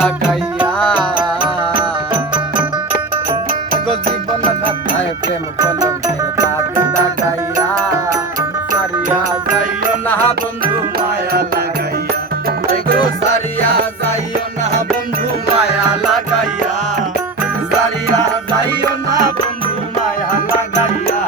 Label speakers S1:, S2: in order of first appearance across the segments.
S1: দাগাইয়া গো জীবন খাতায় প্রেম কলমের দাগ দাগাইয়া সারিয়া যাইও না বন্ধু, মায়া লাগাইয়া। গো সারিয়া যাইও না বন্ধু, মায়া লাগাইয়া। সারিয়া যাইও না বন্ধু, মায়া লাগাইয়া।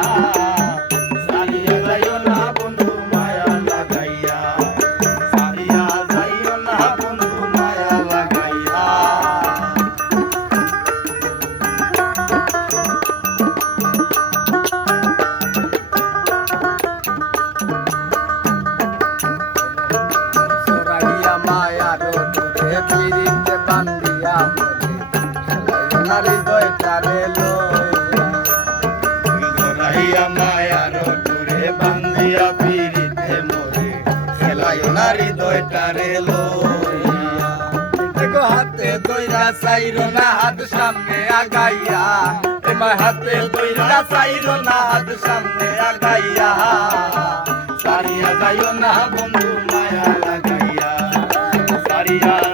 S1: লইয়া মায়ার বান্দিয়া মোরে। লইয়া হাতে দইরা সাইরো না হাত সামনে আগাইয়া। এমা হাতে দইরা সাইরো না হাত সামনে আগাইয়া। সারিয়া যাইও না বন্ধু মায়া লাগাইয়া। সারিয়া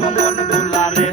S1: মন ভুলারে